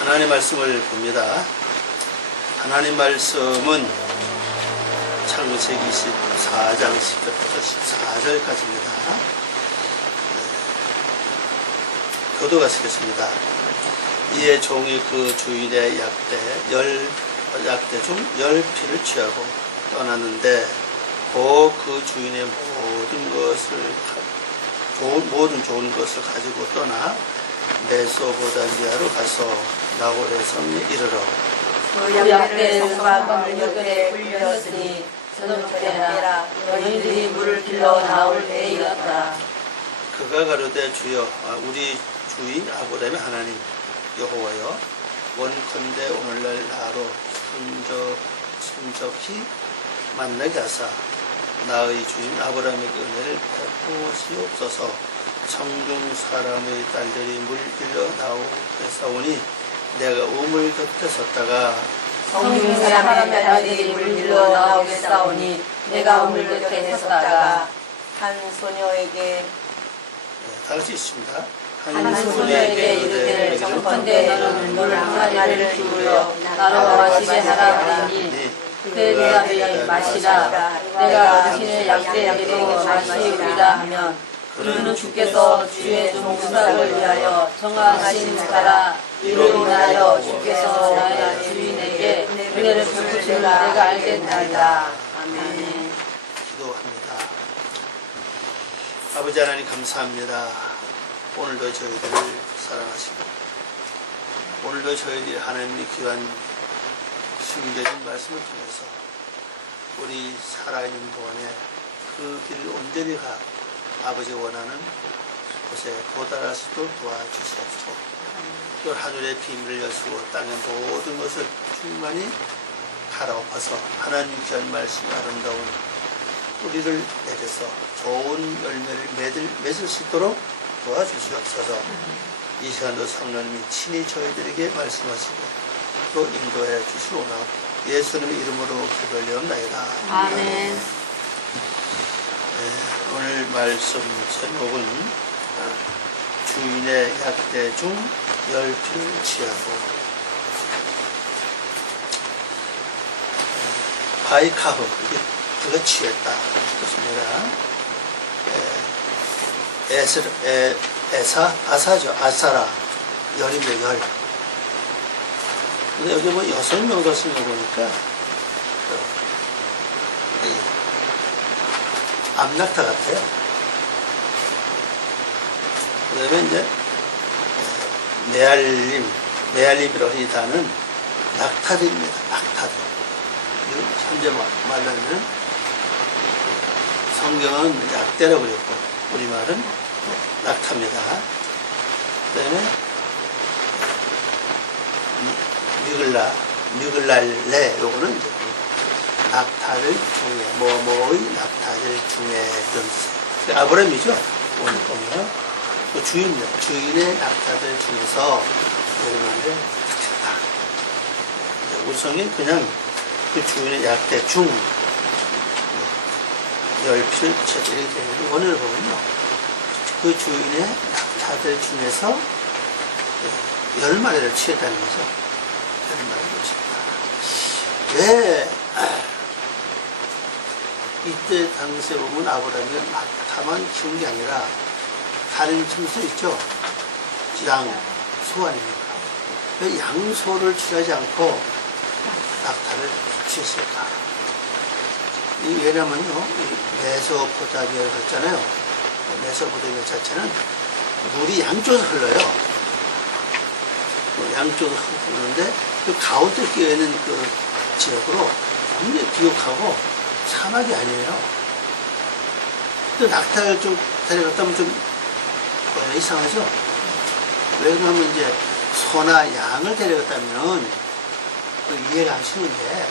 하나님 말씀을 봅니다. 하나님 말씀은 창세기 24장 10절부터 14절까지입니다. 교도가 쓰겠습니다. 이에 종이 그 주인의 약대 중 10피를 취하고 떠났는데 그 주인의 모든 좋은 것을 가지고 떠나 메소포타미아로 가서 나홀의 성에 이르러 그 약대의 성과 건물들에 굴렸으니 저녁 때라 너희들이 물을 길러 나올 때이었다. 그가 가로되 주여 우리 주인 아브라함의 하나님 여호와여 원컨대 오늘날 나로 순적히 만나게 하사 나의 주인 아브라함에게 은혜를 베푸시옵소서. 청중 사람의 딸들이 물 길러 나오겠사오니 내가 우물 곁에 섰다가 청중 사람의 딸들이 물 길러 나오겠사오니 내가 우물 곁에 섰다가 한 소녀에게 다 같이 있습니다. 한 소녀에게 이르되 정컨대 너는 물 항아리를 기울여 나로 마시게 하라 하니 그의 대답에 마시라 내가 당신의 약대에게 마시우리라 하면 그는 주께서 주의 종사를 위하여 정하신 자라 이로 인하여 주께서 나의 주인에게 은혜를 베푸시는 내가 알겠나이다. 아멘. 기도합니다. 아버지 하나님 감사합니다. 오늘도 저희들을 사랑하시고 오늘도 저희들이 하나님의 귀한 숨겨진 말씀을 통해서 우리 살아있는 동안에 그 길을 온전히 가 아버지 원하는 곳에 도달할 수 있도록 도와주시옵소서. 또 하늘의 비밀을 여수고 땅의 모든 것을 충만히 갈아엎어서 하나님 귀한 말씀이 아름다운 뿌리를 내려서 좋은 열매를 맺을 수 있도록 도와주시옵소서. 이 시간도 성령님이 친히 저희들에게 말씀하시고 또 인도해 주시오나 예수님의 이름으로 기도하옵나이다. 아멘. 오늘 말씀 제목은 주인의 약대 중 10피를 취하고 바이카흐 그가 취했다 그렇습니다. 아사라 열입니다. 열. 근데 여기 뭐 6명도 쓴 거 보니까 암낙타 같아요. 그 다음에 이제 네알림이라고 하는 단은 낙타들입니다. 낙타들. 현재 말로는 성경은 약대라고 그랬고 우리말은 낙타입니다. 그 다음에 뉴글랄레 요거는 이제 낙타들 중에 뭐의 낙타들 중에 그런 뜻이에요. 아브라함이죠. 오늘 보면 또 주인의 낙타들 중에서 여러분들 택했다. 우성이 그냥 그 주인의 약대 중 10피를 채취하게 되는 원을 보면요. 그 주인의 낙타들 중에서 10마리를 취했다는 거죠. 10마리를 취했다. 왜 이때 당시에 보면 아브라함이 낙타만 키운 게 아니라 다른 층수 있죠? 소 아닙니까? 왜 양소를 취하지 않고 낙타를 취했을까? 왜냐면요, 메소포타미아를 갔잖아요. 메소포타미아 자체는 물이 양쪽에서 흘러요. 양쪽으로 흐르는데 그 가운데 끼어있는 그 지역으로 굉장히 비옥하고 사막이 아니에요. 또 낙타를 좀 데려갔다면 좀 이상하죠? 왜 그러면 이제 소나 양을 데려갔다면 이해가 안 쉬운데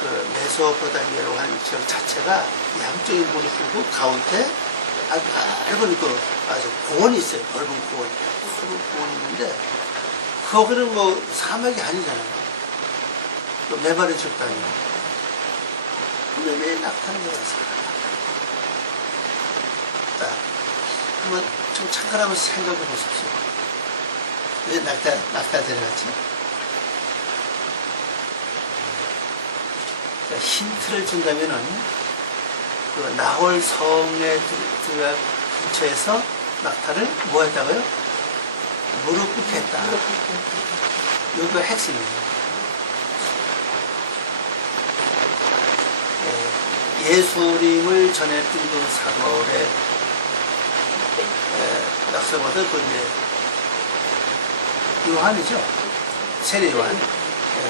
그 메소포타미아라고 하는 지역 자체가 양쪽에 물이 흐르고 가운데 넓은 그 아주 고원이 있어요. 넓은 고원. 넓은 고원이 있는데 거기는 뭐 사막이 아니잖아요. 또 메마른 지역도 아니고. 근데 왜 낙타는 것 같습니다. 자, 한번 좀 잠깐 한번 생각해 보십시오. 왜 낙타 데려갔지? 힌트를 준다면은 그 나홀 성에 들어가 근처에서 낙타를 뭐 했다고요? 무릎 꿇게 했다. 여기가 핵심이에요. 예수님을 전했던 그 사도 바울의 낙서보다 그 이제 요한이죠. 세례 요한.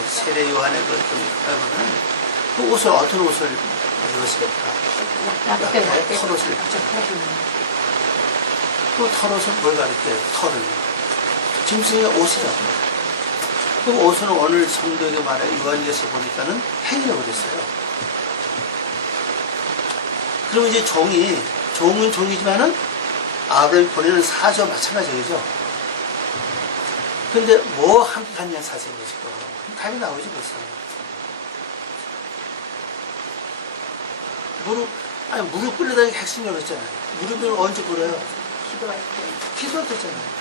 세례 요한의 그 보면 그 옷을 어떤 옷을 입었습니까? 털옷을 입죠. 그 털옷은 뭘 가르쳐요? 털은 짐승의 옷이죠. 그 옷은 오늘 성경에 말해 요한일서 보니까는 행이라고 그랬어요. 그러면 이제 종은 종이지만은 아브라함이 보내는 사자와 마찬가지죠. 근데 뭐 함께 갔냐 사세요, 지금. 답이 나오지 벌써. 무릎 꿇으라는 게 핵심이라고 했잖아요. 무릎을 언제 꿇어요? 기도할 때잖아요.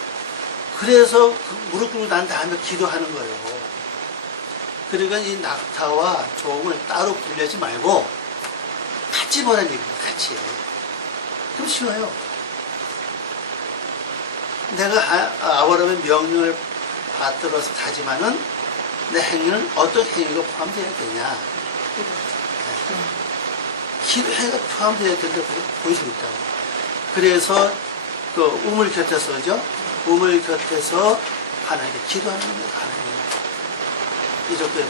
그래서 그 무릎 꿇고 난 다음에 기도하는 거예요. 그러니까 이 낙타와 종을 따로 분리하지 말고 같이 보라는 얘기예요. 같이. 그럼 쉬워요. 내가 아브라함의 명령을 받들어서 가지만은 내 행위는 어떤 행위가 포함되어야 되냐. 기도 행위가 포함되어야 된다고 보여주고 있다고. 그래서 그 우물 곁에서, 그죠? 우물 곁에서 하나님께 기도하는 겁니다. 하나님. 이렇게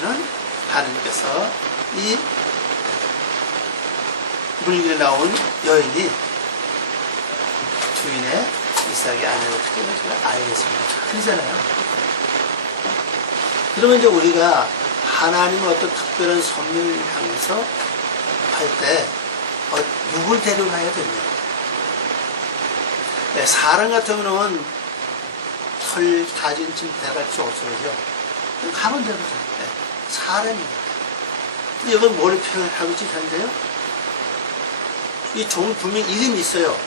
하면은 하나님께서 이 물길에 나온 여인이 주인의 이삭의 아내로 어떻게 되는지 알겠습니다. 그러잖아요. 그러면 이제 우리가 하나님의 어떤 특별한 섭리를 향해서 할 때 누굴 데려가야 되냐. 네, 사람 같은 경우는 털 다진 짐 대같이 없어져. 가면 되거든요. 네, 사람입니다. 근데 이건 뭘 표현하고 있지 한데요? 이 종은 분명 이름이 있어요.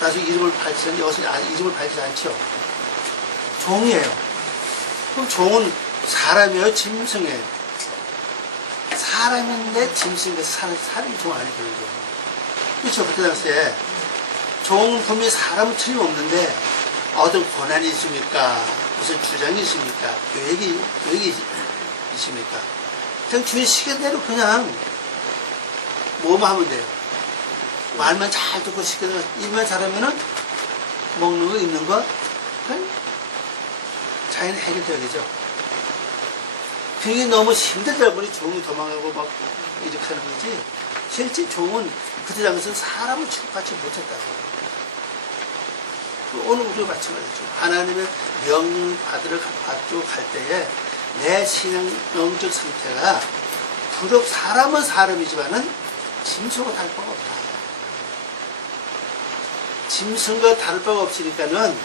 나중에 이름을 밝히는데 여기서 이름을 밝히지 않죠. 종이에요. 그럼 종은 사람이에요? 짐승이에요? 사람인데 짐승인데 사람이 종 아니거든요. 그렇죠. 그때 당시에 종은 분명히 사람은 틀림없는데 어떤 권한이 있습니까? 무슨 주장이 있습니까? 계획이 있습니까? 그냥 주인 시간대로 그냥 뭐만 하면 돼요. 말만 잘 듣고 시켜서 일만 잘하면은 먹는 거 입는 거 그냥 자연 해결되겠죠. 그게 너무 힘들다 보니 종이 도망가고 막 이렇게 하는 거지. 실제 종은 그때 당시에는 사람을 취급받지 못했다고. 오늘 우리가 마찬가지죠. 하나님의 명령을 받으러 갈 때에 내 신앙적 상태가 부록 사람은 사람이지만은 짐승과 다를 바가 없다. 짐승과 다를 바가 없으니까는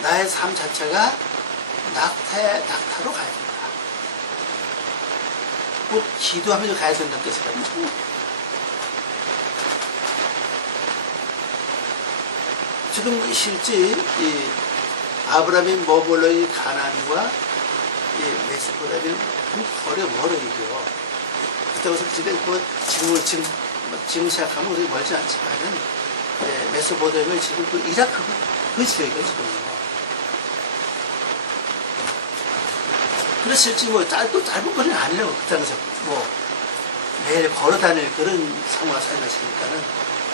나의 삶 자체가 낙타로 가야 된다. 곧 기도하면서 가야 된다는 뜻이거든요. 지금 실제 이 아브라함이 머물러 가나안과 메소포타미아는 거리가 멀어요. 그렇다고 해서 지금 생각하면 우리 멀지 않지만은 메소포타미아 지금 그 이라크 그 지역이에요 지금요. 그래서 실제 뭐 짧은 거리는 아니라고 그 당시에 뭐 매일 걸어 다닐 그런 상황을 살았으니까는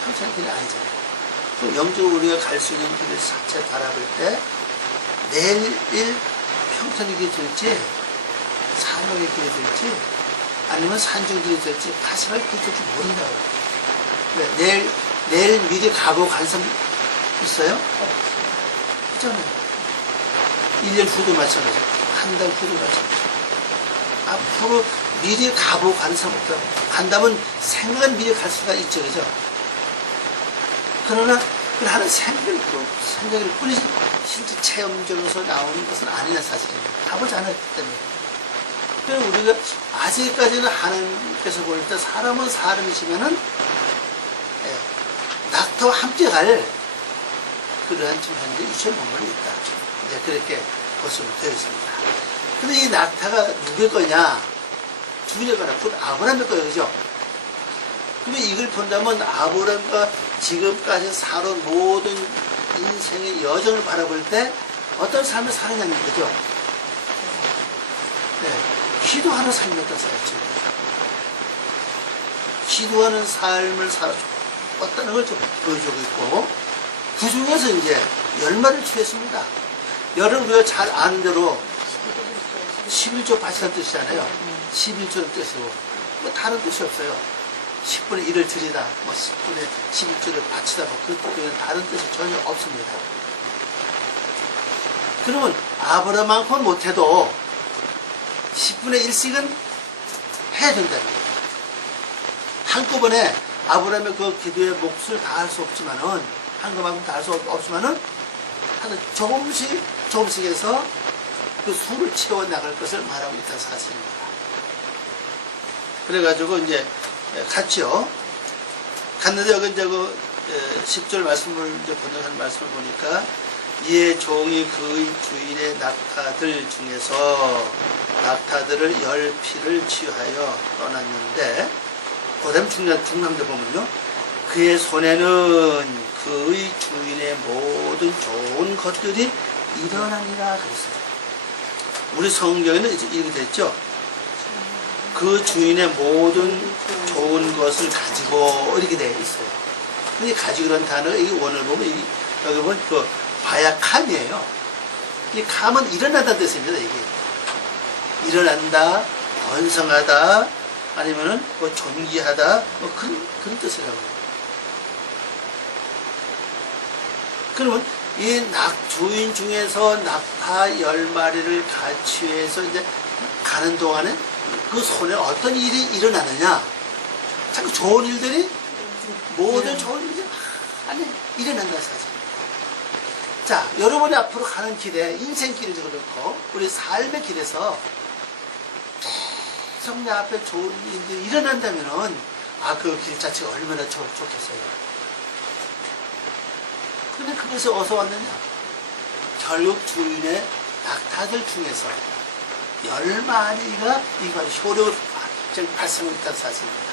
평생 길이 아니잖아요. 영적으로 우리가 갈 수 있는 길을 자체 바라볼 때 내일 평탄의 길이 될지 산옥의 길이 될지 아니면 산중 길이 될지 가시갈 길이 될지 모른다고. 왜? 내일 미리 가고 간 사람 있어요? 있잖아요. 1년 후도 마찬가지, 한 달 후도 마찬가지. 앞으로 미리 가고 가는 사람 없다고. 간다면 생각은 미리 갈 수가 있죠, 그죠? 그러나 하는 생각일 뿐이지 실제 체험적으로서 나오는 것은 아니냐 사실입니다. 가보지 않았기 때문에. 그래서 우리가 아직까지는 하나님께서 볼 때 사람은 사람이시면은 낙타와 함께 갈 그러한 지금 현재 2천 건물이 있다. 이제 그렇게 보시면 되겠습니다. 근데 이 낙타가 누구의 거냐? 주인의 거라, 곧 아브라함의 거예요. 그죠? 그러면 이걸 본다면 아브라함과 지금까지 살아온 모든 인생의 여정을 바라볼 때 어떤 삶을 살았냐는 거죠. 네. 기도하는 삶이었던 삶이죠. 기도하는 삶을 살았다는 걸 좀 보여주고 있고, 그 중에서 이제 열마를 취했습니다. 여러분 우리가 잘 아는 대로 11조 바치라는 뜻이잖아요. 11조는 뜻이고 뭐 다른 뜻이 없어요. 10분의 1을 드리다, 뭐 10분의 11조를 바치다, 뭐 그 뜻은 다른 뜻이 전혀 없습니다. 그러면 아브라함만큼 못해도 10분의 1씩은 해야 된다는 거예요. 한꺼번에 아브라함의 그 기도의 몫을 다 할 수 없지만은, 한꺼번에 다 할 수 없지만은, 조금씩 해서 그 수를 채워나갈 것을 말하고 있다는 사실입니다. 그래가지고 이제 갔죠. 갔는데 여기 이제 그 10절 말씀을 이제 번역한 말씀을 보니까, 이에 종이 그의 주인의 낙타들 중에서 낙타들을 10피를 취하여 떠났는데, 그 다음 중남대 보면요, 그의 손에는 그의 주인의 모든 좋은 것들이 일어나니라 그랬어요. 우리 성경에는 이렇게 됐죠. 그 주인의 모든 좋은 것을 가지고 이렇게 되어 있어요. 근데 가지고라는 단어가 이 원을 보면 여기 보면 그 바야캄이에요. 이 캄은 일어난다는 뜻입니다. 이게 일어난다, 번성하다, 아니면은 뭐 존귀하다, 뭐 그런 뜻이라고 해요. 그러면 이 주인 중에서 낙타 10마리를 가취해서 이제 가는 동안에 그 손에 어떤 일이 일어나느냐? 자꾸 좋은 일들이, 모든 좋은 일들이 많이 일어난다는 사실입니다. 자, 여러분이 앞으로 가는 길에, 인생길도 그렇고 우리 삶의 길에서 계속 내 앞에 좋은 일들이 일어난다면은, 그 길 자체가 얼마나 좋겠어요. 근데 그것이 어디서 왔느냐? 결국 주인의 낙타들 중에서 10마리가 이걸 효력을 발생하고 있다는 사실입니다.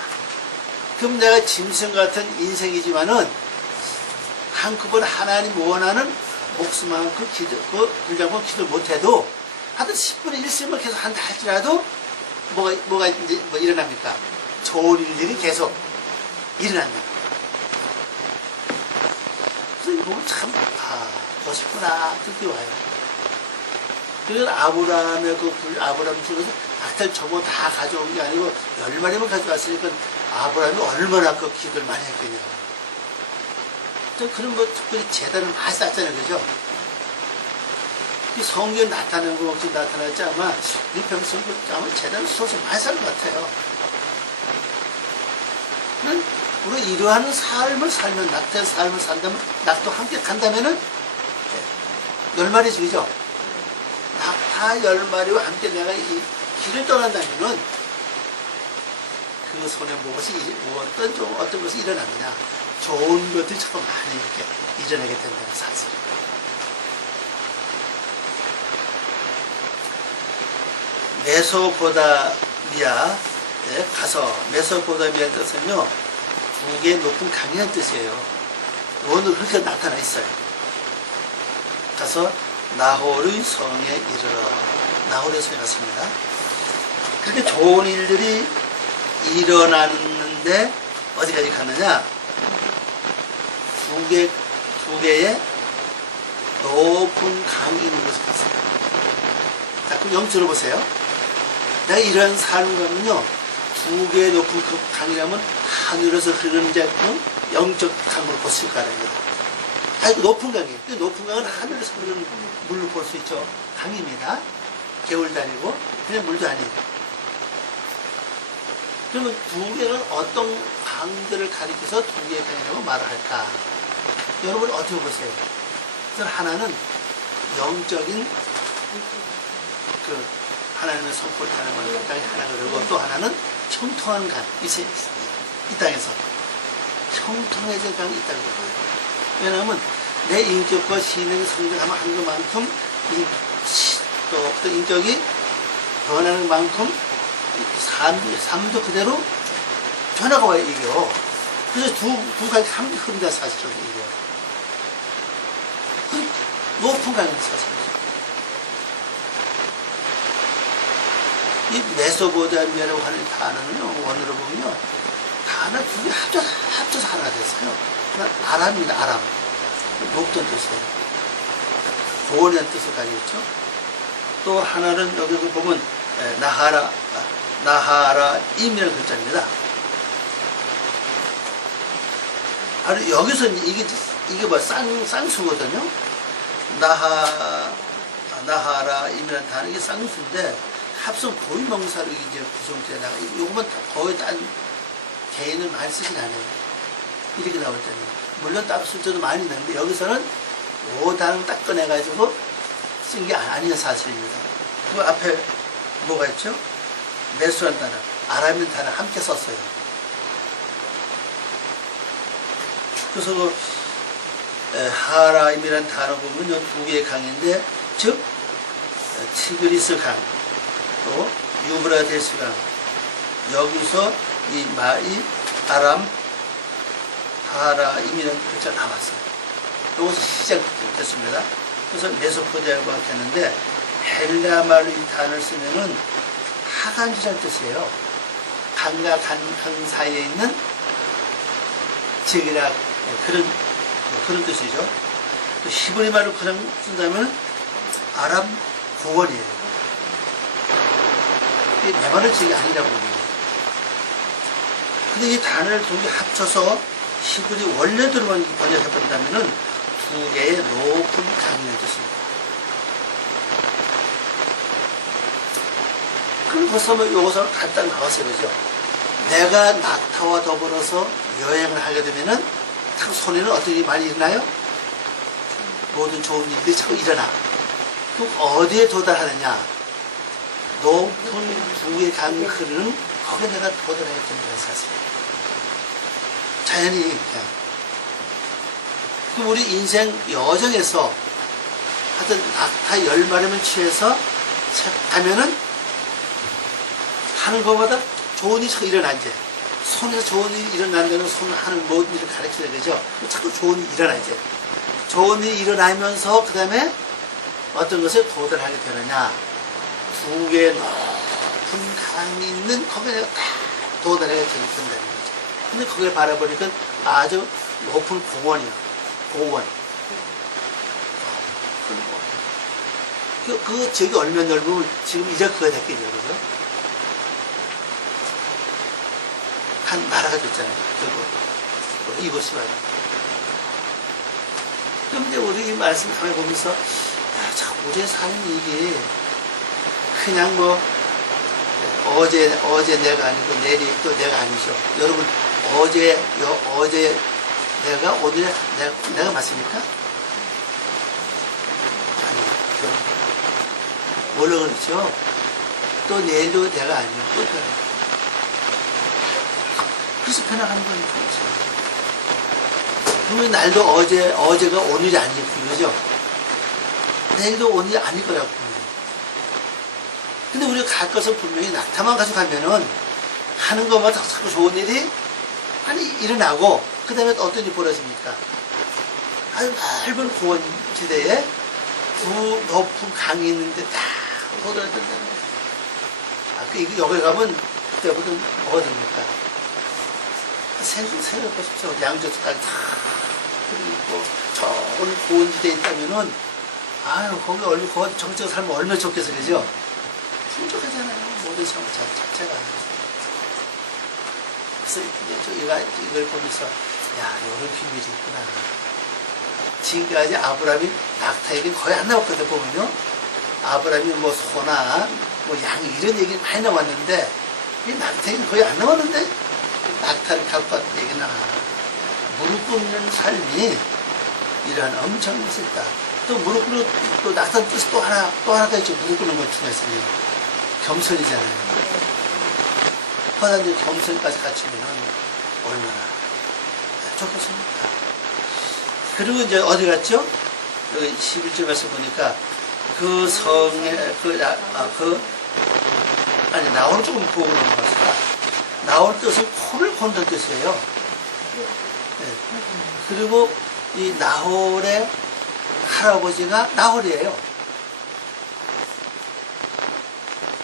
그럼 내가 짐승 같은 인생이지만은 한꺼번에 하나님 원하는 목숨만큼 불장만 기도 못해도 하여튼 10분의 1씩만 계속 한다 할지라도 뭐가 이제 뭐 일어납니까? 좋은 일들이 계속 일어난다. 그래서 보면 참, 멋있구나, 뜻이 와요. 그래서 아브라함의 아브라함 중에서 낙타를 전부 다 가져온 게 아니고 10마리만 가져왔으니까 아브라함이 얼마나 그 기도를 많이 했겠냐. 그런 뭐 특별히 재단을 많이 쌓잖아요. 그죠? 이 성경에 나타나는 거 없이 나타났지 아마 이 평생 아마 재단을 수없이 많이 쌓은 것 같아요. 우리 이러한 삶을 살면, 낙타의 삶을 산다면, 낙도 함께 간다면은 10마리지, 그죠? 낙타 10마리와 함께 내가 이 길을 떠난다면은 그 손에 어떤 것이 일어나느냐? 좋은 것들이 자꾸 많이 이렇게 일어나게 된다는 사실입니다. 메소포타미아에 가서, 메소포타미아의 뜻은요, 두 개의 높은 강이라는 뜻이에요. 오늘 그렇게 나타나 있어요. 가서 나홀의 성에 이르러, 나홀의 성에 갔습니다. 그렇게 좋은 일들이 일어났는데 어디까지 갔느냐? 두 개의 높은 강이 있는 곳에 갔어요. 자, 그럼 영적으로 보세요. 내가 이러한 삶을 가면요, 두 개의 높은 그 강이라면 하늘에서 흐르는 이제 영적 강으로 볼 수 있을 거아닙니다. 아이고, 높은 강이에요. 높은 강은 하늘에서 흐르는 물로 볼 수 있죠. 강입니다. 개울도 아니고 그냥 물도 아니에요. 그러면 두 개는 어떤 강들을 가리켜서 두 개의 강이라고 말을 할까? 여러분 어떻게 보세요? 하나는 영적인 하나님의 선포를 타는 그 강이 하나 그러고, 또 하나는 형통한 강, 이 땅에서 형통해진 강이 있다고 봐요. 왜냐하면 내 인격과 신앙이 성장하는 것만큼 또 어떤 인격이 변하는 만큼 삶도 그대로 변화가 와요, 이게요. 그래서 두 가지 함께 흐른다, 사실은, 이게. 그 높은 강의 사실입니다. 이 메소포타미아라고 하는 단어는요, 원어로 보면요, 단어 두 개 합쳐서 하나 됐어요. 하나 아람입니다, 아람. 높던 뜻이에요. 구원이라는 뜻을 가지고 있죠. 또 하나는 여기 보면 나하라임이라는 글자입니다. 바로 여기서 이게 뭐 쌍수거든요. 나하라임이라는 단어, 이게 쌍수인데 합성 고유명사로 이제 구성되다가 요것만 거의 딴 개인을 많이 쓰진 않아요. 이렇게 나올 때는. 물론 따로 쓸 때도 많이 있는데 여기서는 요 단어 딱 꺼내가지고 쓴 게 아니는 사실입니다. 그 앞에 뭐가 있죠? 메수라는 단어, 아람인 단어 함께 썼어요. 그래서 그 하라임이라는 단어 보면 두 개의 강인데, 즉 티그리스 강, 또 유브라데스 강, 여기서 이 아람 하라임이라는 글자 나왔어요. 여기서 시작됐습니다. 그래서 메소포타미아라고 했는데 헬라 말로 이 단어를 쓰면은 하간지라는 뜻이에요. 강과 강 사이에 있는 지역이라 그런 뜻이죠. 또 히브리 말로 그냥 쓴다면 아람 구원이에요. 이게 내 말을 지역이 아니라고 합니다. 근데 이 단어를 두 개 합쳐서 히브리 원래대로만 번역해본다면은 두 개의 높은 강이라는 뜻입니다. 그럼 벌써 뭐 요것은 간단히 나왔어요, 그죠? 내가 낙타와 더불어서 여행을 하게 되면은 참 손에는 어떤 일이 많이 일어나요? 모든 좋은 일들이 자꾸 일어나. 그럼 어디에 도달하느냐? 높은 두 개의 강이 흐르는 거기에 내가 도달하게 됩니다, 사실. 자연히 그냥. 그럼 우리 인생 여정에서 하여튼 낙타 10마리만 취해서 가면은 하는 것마다 좋은 일이 자꾸 일어나, 이제. 손에서 좋은 일이 일어난다는 손을 하는 모든 일을 가르쳐야 되죠. 자꾸 좋은 일이 일어나, 이제. 좋은 일이 일어나면서 그 다음에 어떤 것에 도달하게 되느냐. 두 개의 높은 강이 있는 거기에 내가 딱 도달하게 된다는 거죠. 근데 거기를 바라보니까 아주 높은 공원이야. 공원. 그 저기 얼마나 넓으면 지금 이제 그거 됐겠죠, 그죠? 한 나라가 됐잖아요. 그리고 이곳이 말이야. 그럼 이제 우리 이 말씀 가만히 보면서, 야, 참, 우리의 삶이 이게 그냥 뭐, 어제 내가 아니고 내일이 또 내가 아니죠. 여러분, 어제 내가 오늘 내가 맞습니까? 아니요. 뭐라 그러죠? 또 내일도 내가 아니고 또 변해. 그래서 변화하는 거니까. 그러면 날도 어제가 오늘이 아니고, 그죠? 내일도 오늘이 아닐 거라고. 근데 우리가 갈 것은 분명히 낙타만 가져가면은 하는 것마다 자꾸 좋은 일이 많이 일어나고, 그 다음에 어떤 일이 벌어집니까? 아주 넓은 고원지대에 두 높은 강이 있는데 딱 도달된다는 거예요. 여기 가면 그때부터 뭐가 됩니까? 생각해 보십시오. 양저수까지 다 그리고 좋은 고원지대에 있다면은, 아유, 거기 정치가 살면 얼마나 좋겠어, 그죠? 풍족하잖아요. 모든 생활 자체가. 그래서 이걸 보면서, 야, 이런 비밀이 있구나. 지금까지 아브라함이 낙타에게 거의 안 나왔거든, 보면요. 아브라함이 뭐 소나, 뭐 양, 이런 얘기 많이 나왔는데, 이 낙타에게 거의 안 나왔는데, 낙타를 갖고 왔던 얘기나. 무릎 꿇는 삶이 이런 엄청난 것이 있다. 또 무릎 꿇는, 또 낙타는 뜻이 또 하나가 있죠. 무릎 꿇는 것 중에 있습니다. 겸손이잖아요. 허단지 겸손까지 갖추면 얼마나 좋겠습니까? 그리고 이제 어디 갔죠? 여기 11절에서 보니까 그 성에 나홀 조금 보고 넘어갑시다. 나홀 뜻은 코를 곤는 뜻이에요. 네. 그리고 이 나홀의 할아버지가 나홀이에요.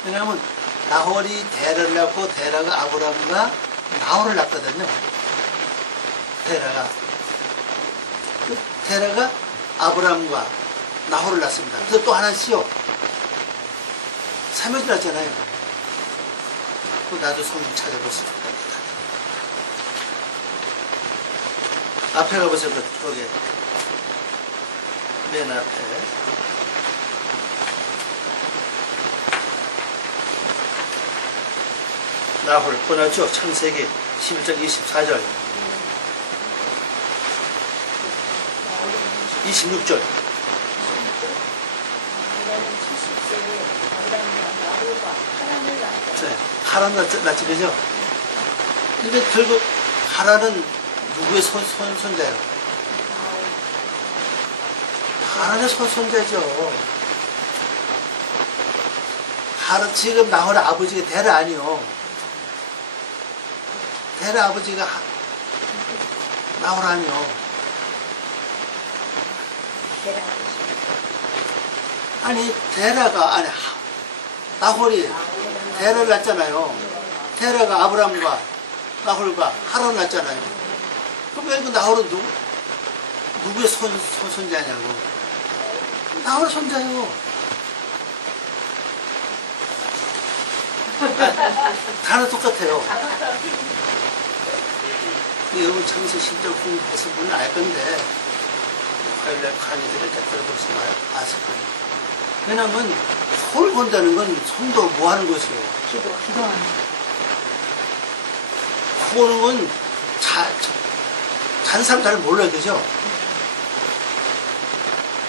왜냐하면 나홀이 데라를 낳고 데라가 아브라함과 나홀을 낳거든요. 데라가. 데라가 아브라함과 나홀을 낳습니다. 그래서 또 하나씩요. 3일 낳잖아요. 나도 성경 찾아보시죠. 앞에 가보세요. 거기. 맨 앞에. 나홀 보나죠? 창세기 11장 24절 26절 네, 하란 낳지 그죠? 근데 결국 하란은 누구의 손자예요? 하란의 손자죠. 하란 지금 나홀의 아버지가 데라 아니요. 데라 아버지가 나홀 아니요. 아니 데라가 나홀이 데라를 낳잖아요. 데라가 아브람과 나홀과 하란을 낳잖아요. 그럼 왜 그 나홀은 누구의 손자냐고. 나홀의 손자요. 다는 똑같아요. 여러분 창세 10절 공부하신 분은 알 건데 화요일날 강의들을 다 들어보시면 아실 거예요. 왜냐면 손을 본다는 건 손도 뭐 하는 것이에요? 기도하는 코 고는 건 자는 사람 잘 몰라요. 그죠?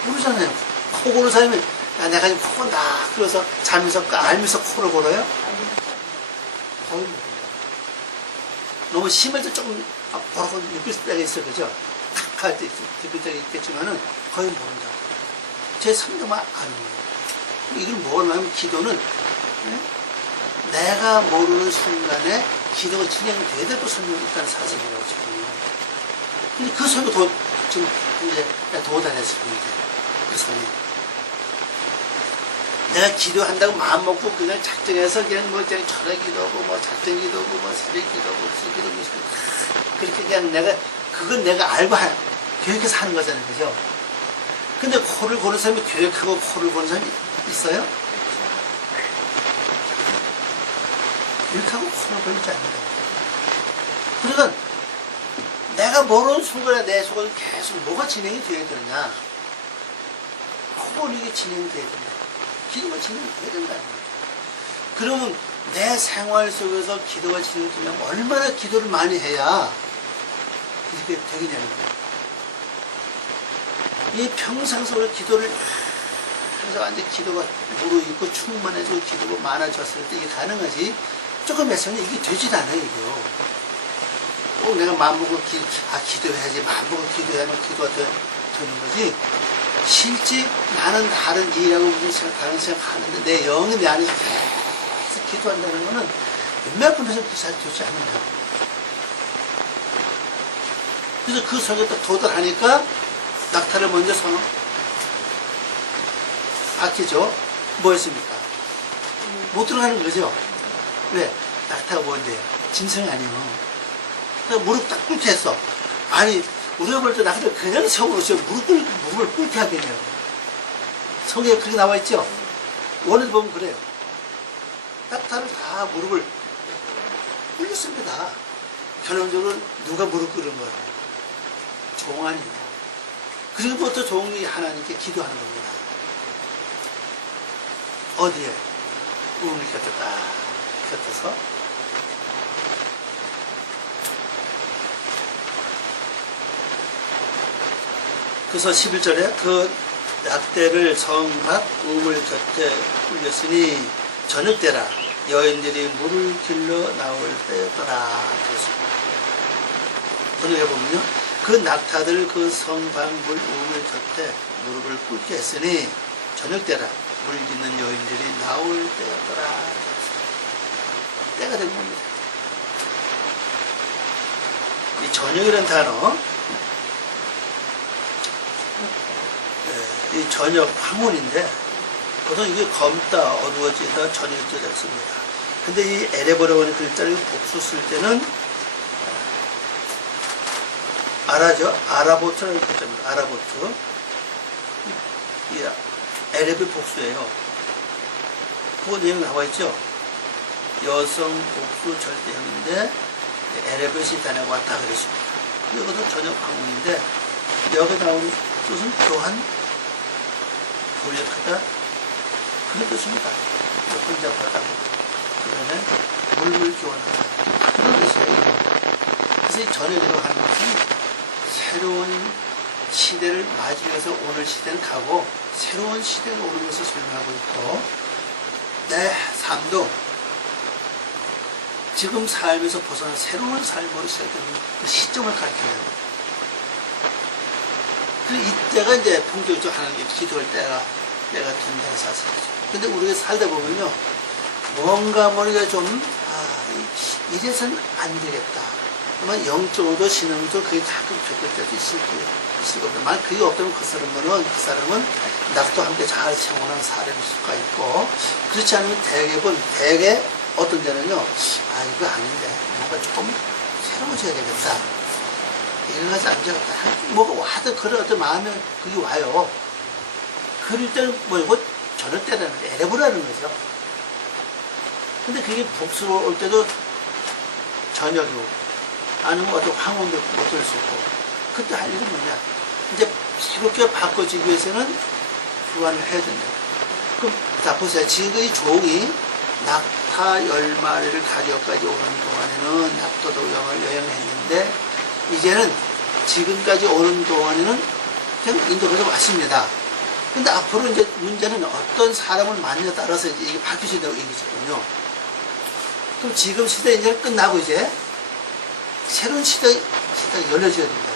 모르잖아요. 코 고는 사람이 야 내가 지금 코 건다 그래서 자면서 알면서 코를 골아요? 거의 모른다. 너무 심해서 조금 보라고 느낄 때가 있어요. 그죠? 탁 할 때 느낄 때가 있겠지만은 거의 모른다. 제 성경만 아는 거예요. 이걸 뭐냐면 기도는 내가 모르는 순간에 기도가 진행돼야 될 설명이 있다는 사실이라고 지금요. 근데 그 설명 지금 이제 도달했습니다. 그 설명. 내가 기도한다고 마음 먹고 그냥 작정해서 그냥 뭐 그냥 철회 기도하고 뭐 작정 기도하고 뭐 새벽 기도하고 무슨 기도하고 그렇게 그냥 그건 내가 알고 계획해서 하는 거잖아요. 그죠? 근데 코를 고는 사람이 계획하고 코를 고는 사람이 있어요? 계획하고 코를 고르지 않는다. 그러니까 내가 모르는 순간에 내 속에 계속 뭐가 진행이 되어야 되느냐. 코 고는 게 진행이 되어야 된다. 기도가 진행돼야 된다는 거예요. 그러면 내 생활 속에서 기도가 진행되려면 얼마나 기도를 많이 해야 이렇게 되겠냐는 거예요. 이 평상 속으로 기도를 해서 완전 기도가 무르익고 충만해지고 기도가 많아졌을 때 이게 가능하지. 조금 했으면 이게 되질 않아요, 이거. 꼭 내가 마음먹고 기도해야지. 마음먹고 기도해야만 기도가 되는 거지. 실제 나는 다른 일이라고 다른 생각하는데 내 영이 내 안에서 계속 기도한다는 거는 몇몇 분에서 잘 되지 않는다. 그래서 그 속에 딱 도달하니까 낙타를 먼저 박히죠. 뭐 했습니까? 못 들어가는 거죠. 왜? 낙타가 뭔데요? 짐승이 아니에요. 그러니까 무릎 딱 꿇게 했어. 아니 우리가 볼 때 낙타를 그냥 성으로 무릎을 꿇게 하겠냐고. 성경에 그렇게 나와 있죠? 원을 보면 그래요. 낙타를 다 무릎을 꿇렸습니다. 결론적으로 누가 무릎 꿇은 거예요? 종아니. 그리고부터 종이 하나님께 기도하는 겁니다. 어디에? 우물 곁에 딱 곁에서 그래서 11절에 그 낙대를 성막 우물 곁에 올렸으니 저녁 때라 여인들이 물을 길러 나올 때였더라. 그랬습니다. 오늘 보면요. 그 낙타들 그 성방물 우물 곁에 무릎을 꿇게 했으니 저녁 때라 물 깃는 여인들이 나올 때였더라. 때가 된 겁니다. 이 저녁이라는 단어, 이 저녁 황혼인데 보통 이게 검다 어두워지다 저녁이 되었습니다. 근데 이 에레보라고 하는 글자를 복수 쓸 때는 아라죠. 아라보트라는 글자입니다. 아라보트. 이 에레브 복수예요. 그거 내용 나와 있죠. 여성 복수 절대형인데 에레브시 다녀 왔다 그랬습니다. 이것도 저녁 황혼인데 여기 나오는 뜻은 교환, 교역하다 그런 뜻입니다. 혼잡하다, 그다음에 물물 교환하다 그런 뜻이에요. 그래서 이 저녁이라고 하는 것은 새로운 시대를 맞이해서 오늘 시대는 가고 새로운 시대가 오는 것을 설명하고 있고, 내 삶도 지금 삶에서 벗어난 새로운 삶으로 시작되는 그 시점을 가리키는, 그리고 이때가 이제 본격적으로 하나님께 기도할 때가 된다는 사실이죠. 근데 우리가 살다 보면요, 뭔가 모르게 좀 이래서는 안 되겠다. 그러면 영적으로도 신앙도 그게 가끔 겪을 때도 있을 겁니다. 만약 그게 없다면 그 사람은 낙도 함께 잘 생활한 사람일 수가 있고, 그렇지 않으면 대개 어떤 데는요, 이거 아닌데 뭔가 조금 새로워져야 되겠다, 일어나지 않겠다, 뭐가 와도 그런 어떤 마음에 그게 와요. 그럴 때는 뭐고 저녁 때라는 에레브라는 거죠. 근데 그게 복수로 올 때도 저녁이고 아니면 어떤 황혼도 못 들 수 있고, 그때 할 일은 뭐냐, 이제 새롭게 바꿔지기 위해서는 교환을 해야 된다. 그럼 자 보세요. 지금 이 종이 낙타 10마리를 가져까지 오는 동안에는 낙도도 여행했는데, 이제는 지금까지 오는 동안에는 그냥 인도에서 왔습니다. 근데 앞으로 이제 문제는 어떤 사람을 만나에 따라서 이제 이게 바뀌어진다고 얘기했거든요. 그럼 지금 시대 이제 끝나고 이제 새로운 시대가 열려져야 된다.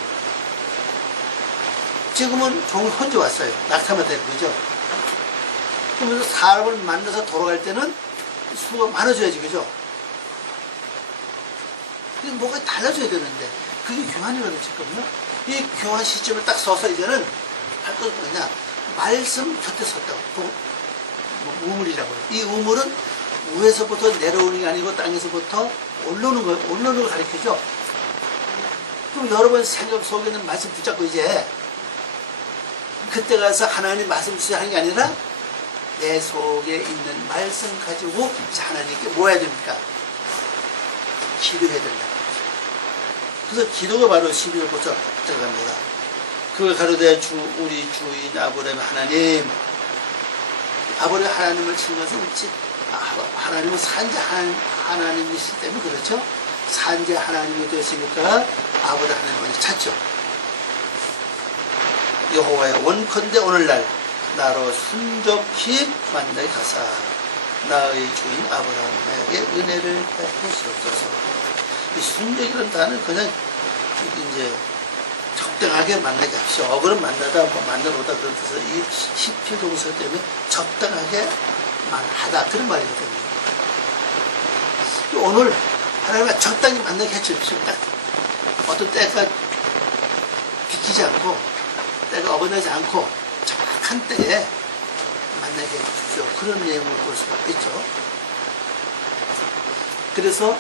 지금은 종이 혼자 왔어요. 낙타만 되는 거죠. 그러면서 사람을 만나서 돌아갈 때는 수가 많아져야지, 그죠? 근데 뭐가 달라져야 되는데, 그게 교환이라는 지금요. 이 교환 시점을 딱 서서 이제는 할 것은 뭐냐, 말씀 곁에 섰다고. 우물이라고 해요. 이 우물은 위에서부터 내려오는 게 아니고 땅에서부터 올라오는 걸 가리키죠. 그럼 여러분 생각 속에는 말씀 붙잡고 이제 그때 가서 하나님 말씀 주시하는 게 아니라 내 속에 있는 말씀 가지고 하나님께 뭐 해야 됩니까? 기도해야 된다. 그래서 기도가 바로 12절부터 들어갑니다. 그걸 가로되 우리 주인 아브라함 하나님, 아브라함 하나님을 치면서 하나님은 산재 하나님이시기 때문에 그렇죠. 산재 하나님이 되었으니까 아브라함 하나님을 찾죠. 여호와여, 원컨대 오늘날 나로 순적히 만나게 가사 나의 주인 아브라함에게 은혜를 베푸시옵소서. 이 순적이라는 단어는 그냥 이제 적당하게 만나게 합시오. 어그럼 만나다 만나러 오다 그런 뜻에서 이 시표 동사 때문에 적당하게 하다 그런 말이거든요. 오늘 하나님과 적당히 만나게 해주십시오. 딱 어떤 때가 비키지 않고 때가 어긋나지 않고 정확한 때에 만나게 해주십시오. 그런 내용을 볼 수가 있죠. 그래서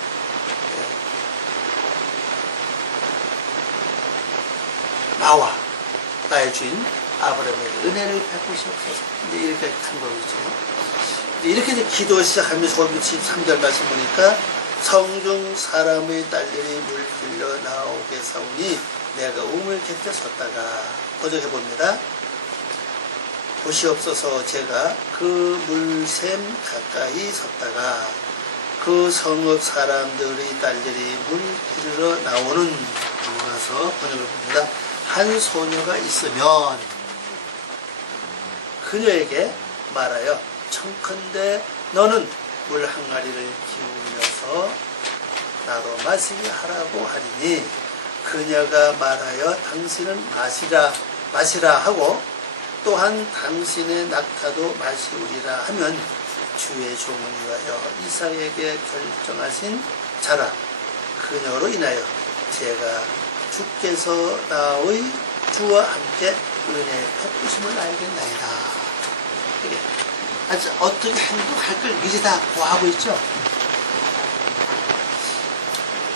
나와 나의 주인 아브라함에게 은혜를 베푸시옵소서. 이제 이렇게 한 거겠죠. 이렇게 이제 기도 시작하면서 23절 말씀 보니까 성중 사람의 딸들이 물들려 나오게 사오니 내가 우물 곁에 섰다가 고정해 봅니다. 보시옵소서. 제가 그 물샘 가까이 섰다가 그 성읍 사람들의 딸들이 물 길러 나오는 가서 번역을 봅니다. 한 소녀가 있으면 그녀에게 말하여 청컨대 너는 물 항아리를 기울여서 나로 마시게 하라고 하리니 그녀가 말하여 당신은 마시라 하고 또한 당신의 낙타도 마시우리라 하면 주의 종을 위하여 이삭에게 결정하신 자라 그녀로 인하여 제가 주께서 나의 주와 함께 은혜 베푸심을 알겠나이다. 그래. 아주 어떻게 행동할 걸 미리 다 고하고 있죠.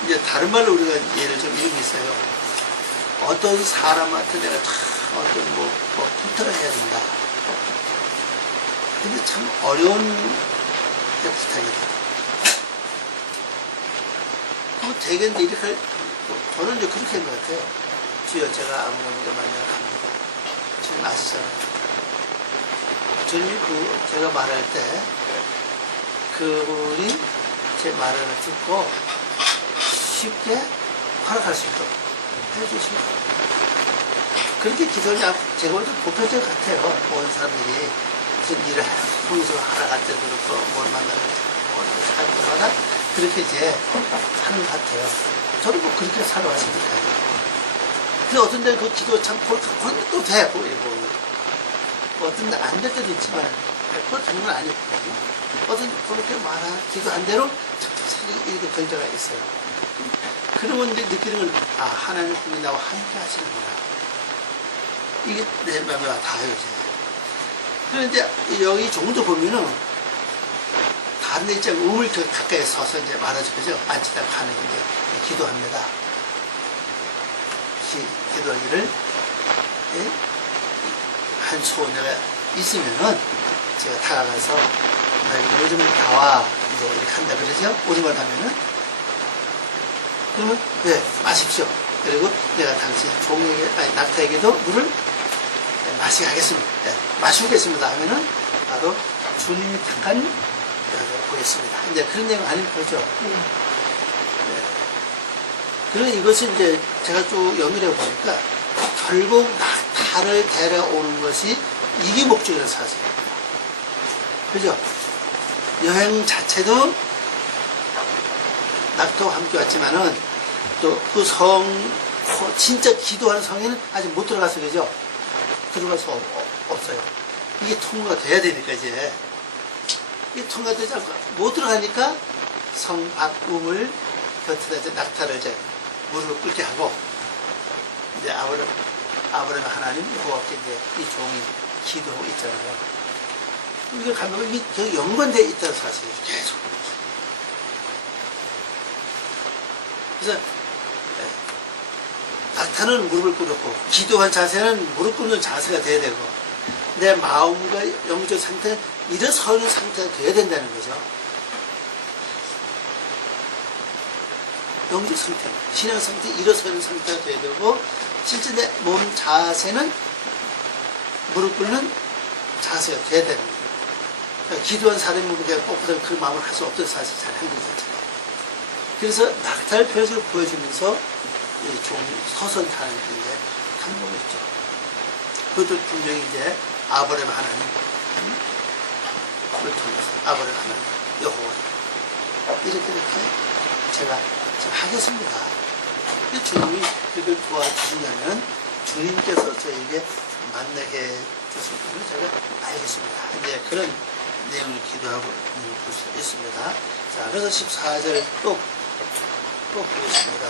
이제 다른 말로 우리가 예를 좀 이런 게 있어요. 어떤 사람한테 내가 어떤 뭐 부탁을 해야 된다. 근데 참 어려운 부탁이 돼. 그거 되겠는데 이렇게 저는 이제 그렇게 한 것 같아요. 주여 제가 아무나 만약합니다. 지금 아시잖아요. 주님이 제가 말할 때 그분이 제 말을 듣고 쉽게 허락할 수 있도록 해주십니다. 그렇게 기도를 제가 볼 때 보편적 같아요. 온 사람들이 무슨 일을 통해서 허락할 때도 그렇고 뭘 만나면 할 때마다 그렇게 이제 하는 것 같아요. 저도 뭐 그렇게 살아왔으니까요. 근데 어떤 데 그 기도 참 그건 또 돼. 어떤 데 안 될 때도 있지만 100% 되는 건 아니거든요. 어떤 그렇게 기도한 대로 이렇게 될 때가 있어요. 그러면 이제 느끼는 건 하나님 분이 나와 함께 하시는구나. 이게 내 마음에 닿아요 이제. 그런데 여기 정도 보면은 다른 데 있잖아요. 우물 가까이 서서 이제 말하죠. 그죠? 앉히다 가는 게 이제 기도합니다. 기도하기를 한 소녀가 있으면은 제가 다가가서 나 요즘 나와 이제 이렇게 한다 그러죠. 우리말 하면은 그러면 마십시오. 그리고 내가 당신 종에게 낙타에게도 물을 마시게 하겠습니다. 마시겠습니다 하면은 바로 주님이 택한 여자를 보겠습니다. 이제 그런 내용 아니면 그러죠. 그러면 이것은 이제 제가 쭉 연결해 보니까 결국 낙타를 데려오는 것이 이게 목적이라는 사실이에요. 그죠? 여행 자체도 낙타와 함께 왔지만은 또 그 진짜 기도하는 성에는 아직 못 들어갔어요. 그죠? 들어가서 없어요. 이게 통과가 돼야 되니까 이제. 이게 통과되지 않고 못 들어가니까 성 밖 우물 곁에다 이제 낙타를 이제 물을 끓게 하고 이제 아브라함 하나님 여호와께 이제 이 종이 기도하고 있잖아요. 이거 가면 이게 연관되어 있다는 사실이 계속. 그래서 낙타는 무릎을 꿇었고 기도한 자세는 무릎 꿇는 자세가 돼야 되고 내 마음과 영적 상태는 일어서는 상태가 돼야 된다는 거죠. 영적 상태, 신앙 상태, 일어서는 상태가 돼야 되고 실제 내 몸 자세는 무릎 꿇는 자세가 돼야 되는 거예요. 그러니까 기도한 사람이 꼭보다 그 마음을 할 수 없던 사실 잘 한 거잖아요. 그래서 낙타의 표적을 보여주면서 이 종이 서서 타는 게 이제 감동이 있죠. 그것도 분명히 이제 아브라함 하나님, 을 통해서 아브라함 하나님, 여호와 이렇게 제가 지금 하겠습니다. 근데 주님이 그걸 도와주시냐면 주님께서 저에게 만나게 주실 분을 제가 알겠습니다. 이제 그런 내용을 기도하고 있는 볼 수 있습니다. 자, 그래서 14절 또 보겠습니다.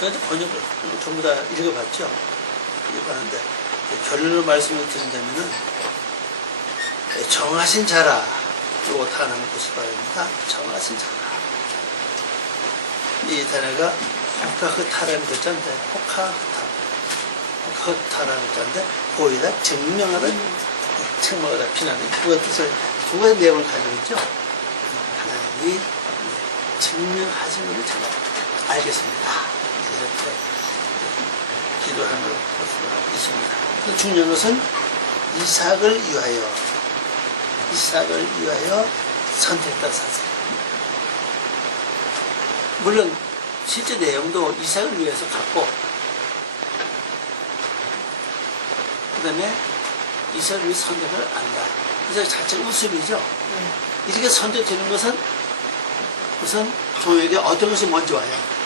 제가 이제 번역을 전부 다 읽어봤죠? 읽어봤는데, 결론을 말씀을 드린다면은, 정하신 자라, 또 단어를 보시 바랍니다. 정하신 자라. 이 단어가 호카흐타라는 글자인데, 호카흐타라는 글자인데, 보이다, 증명하다, 책망하다, 비난하다, 두 가지 내용을 가지고 있죠? 하나님이 증명하신 것을 제가 알겠습니다. 이렇게 기도하는 볼 수가 있습니다. 중요한 것은 이삭을 위하여 선택했다는 사실. 물론 실제 내용도 이삭을 위해서 갖고 그 다음에 이삭을 위해 선택을 한다. 이삭 자체가 우습이죠. 이렇게 선택되는 것은 우선 조에게 어떤 것이 먼저 와요?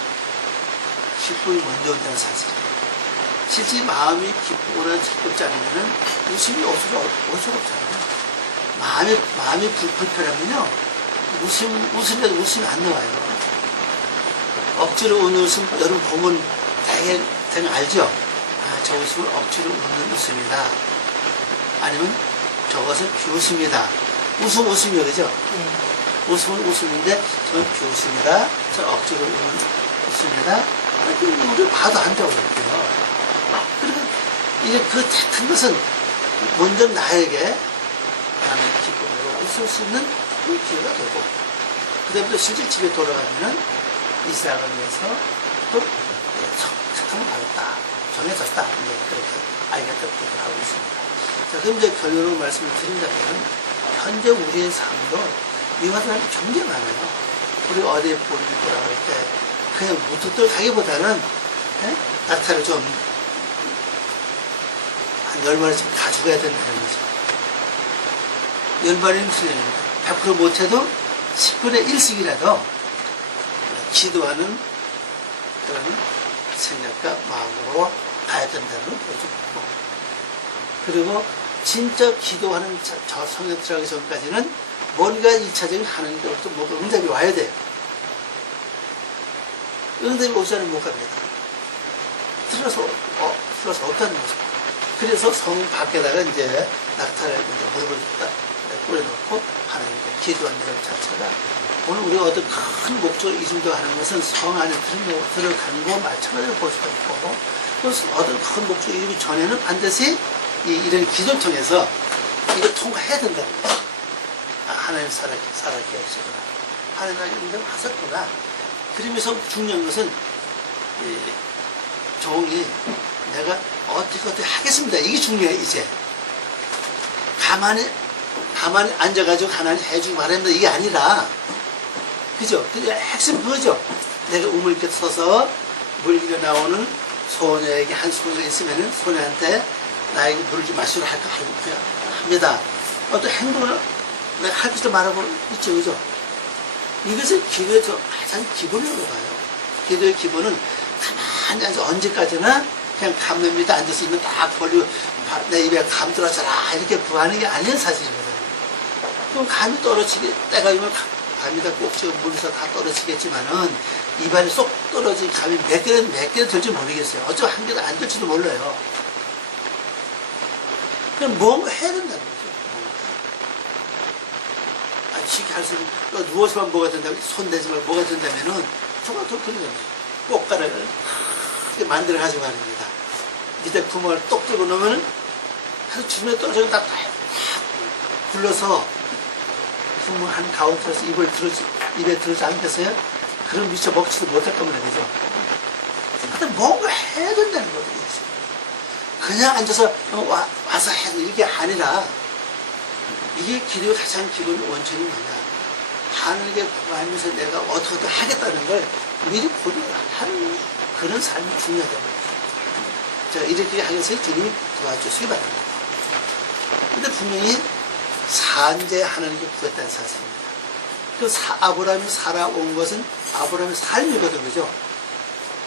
기쁨이 먼저 온다는 사실이에요. 실제 마음이 기쁘거나 즐겁지 않으면 웃음이 올 수가 없잖아요. 마음이 불편하면요, 웃으려도 웃음이 안 나와요. 억지로 우는 웃음, 여러분 보면 되게 알죠? 아, 저 웃음은 억지로 웃는 웃음이다. 아니면 저것은 비웃음이다. 웃음이요, 그죠? 웃음은 웃음인데, 저는 비웃음이다. 저 억지로 웃는 웃음이다. 우리 봐도 안다고 그럴게요. 그리고 이제 그 큰 것은 먼저 나에게 나는 기쁨으로 웃을 수 있는 그 기회가 되고, 그 다음에 또 실제 집에 돌아가면은 이삭을 위해서 또 사탕을 받았다. 정해졌다. 이제 그렇게 아이가 뜻을 하고 있습니다. 자, 그럼 이제 결론으로 말씀을 드린다면, 현재 우리의 삶도 이와 같은 굉장히 많아요. 우리 어디에 보리를 돌아갈 때, 그냥 무뚝뚝 가기보다는, 낙타를 좀, 한 10마리씩 가져가야 된다는 거죠. 10마리는 틀립니다. 100% 못해도 10분의 1씩이라도 기도하는 그런 생각과 마음으로 가야 된다는 걸 보여주고, 그리고 진짜 기도하는 저 성에 들어가기 전까지는 뭔가 2차적인 하나님께로부터 뭔가 응답이 와야 돼요. 응답이 오지 않으면 못 갑니다. 틀어서 없다는 거죠. 그래서 성 밖에다가 이제 낙타를 무릎을 뿌려놓고 하나님께 기도하는 것 자체가, 오늘 우리가 어떤 큰 목적을 이루려고 것은 성 안에 들어가는 것과 마찬가지로 볼 수가 있고, 또 어떤 큰 목적을 이루기 전에는 반드시 이런 기도를 통해서 이걸 통과해야 된다는 거죠. 아, 하나님 살아계 하시구나. 하나님 이런 하셨구나. 그러면서 중요한 것은 종이 내가 어떻게 하겠습니다. 이게 중요해. 이제 가만히 앉아가지고 가만히 해주고 말합니다. 이게 아니라, 그죠? 핵심 그거죠. 내가 우물 이렇게 서서 물 위로 나오는 소녀에게 한 소녀가 있으면은 소녀한테 나에게 물을 좀 마시러 합니다. 어떤 행동을 내가 할 것을 말하고 있죠, 그죠? 이것을 기도의 가장 기본으로 봐요. 기도의 기본은 가만히 앉아서 언제까지나 그냥 감 밑에 앉아서 입을 딱 벌리고 내 입에 감 떨어져라 이렇게 구하는 게 아닌 사실이거든요. 그럼 감이 떨어지게, 때가 이면 감이 다 꼭지가 물에서 다 떨어지겠지만은 입안에 쏙 떨어진 감이 몇 개나 될지 모르겠어요. 어쩌면 한 개도 안 될지도 몰라요. 그럼 뭔가 해야 된다는 거죠. 쉽게 할 수 있는, 누워서만 뭐가 된다고, 손 대지만 뭐가 된다면은 정말 더 그런 거죠. 꽃가락을 크게 만들어 가지고 가는 겁니다. 밑에 구멍을 똑 뚫고 놓으면 아주 주변에 떨어져서 딱 굴러서 구멍 한 가운데서 입에 들어지 않겠어요? 그럼 미처 먹지도 못할 겁니다. 그죠? 근데 뭔가 해야 된다는 거거든요. 그냥 앉아서 와서 해 이게 아니라, 이게 기도의 가장 기본 원천이 뭐냐? 하나님께 구하면서 내가 어떻게 하겠다는 걸 미리 보류하는 그런 삶이 중요하다고. 자, 이렇게 하면서 주님이 도와주시기 바랍니다. 근데 분명히 산재 하나님께 구했다는 사실입니다. 그 아브라함이 살아온 것은 아브라함의 삶이거든, 그죠?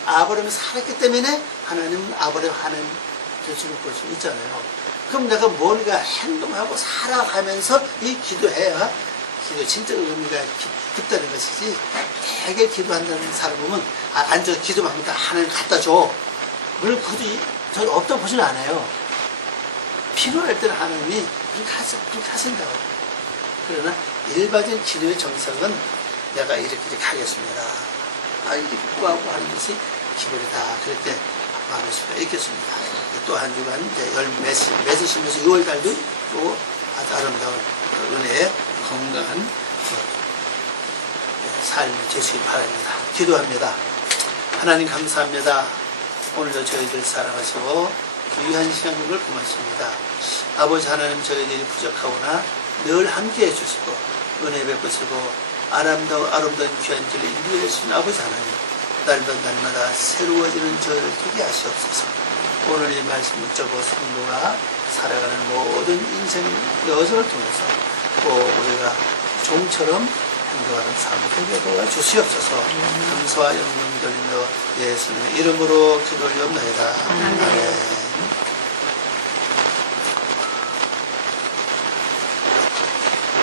아브라함이 살았기 때문에 하나님은 아브라함 하나님 되시고 볼 수 있잖아요. 그럼 내가 뭔가 행동하고 살아가면서 이 기도해야 기도 진짜 의미가 깊다는 것이지, 되게 기도한다는 사람 보면 앉아서 기도만 하면 다 하나님 갖다 줘. 물론 그것도 저는 없다고 보지는 않아요. 필요할 때는 하나님이 그렇게 하신다고. 그러나 일반적인 기도의 정석은 내가 이렇게 하겠습니다. 이렇게 구하고 하는 것이 기본이다. 그럴 때 말할 수가 있겠습니다. 또 한 주간 이제 맺으시면서 6월달도 또 아주 아름다운 은혜의 건강한 삶을 되시기 바랍니다. 기도합니다. 하나님 감사합니다. 오늘도 저희들 사랑하시고 귀한 시간 준 걸 고맙습니다. 아버지 하나님, 저희들이 부족하오나 늘 함께 해주시고 은혜 베푸시고 아름다운 귀한 길을 인도해 주신 아버지 하나님, 날마다 새로워지는 저희를 되게 하시옵소서. 오늘 이 말씀 붙잡고 성도가 살아가는 모든 인생 여정을 통해서 또 우리가 종처럼 행동하는 삶을 되게 주시옵소서. 감사와 영광 돌리며 예수님의 이름으로 기도를 옵나이다. 아멘.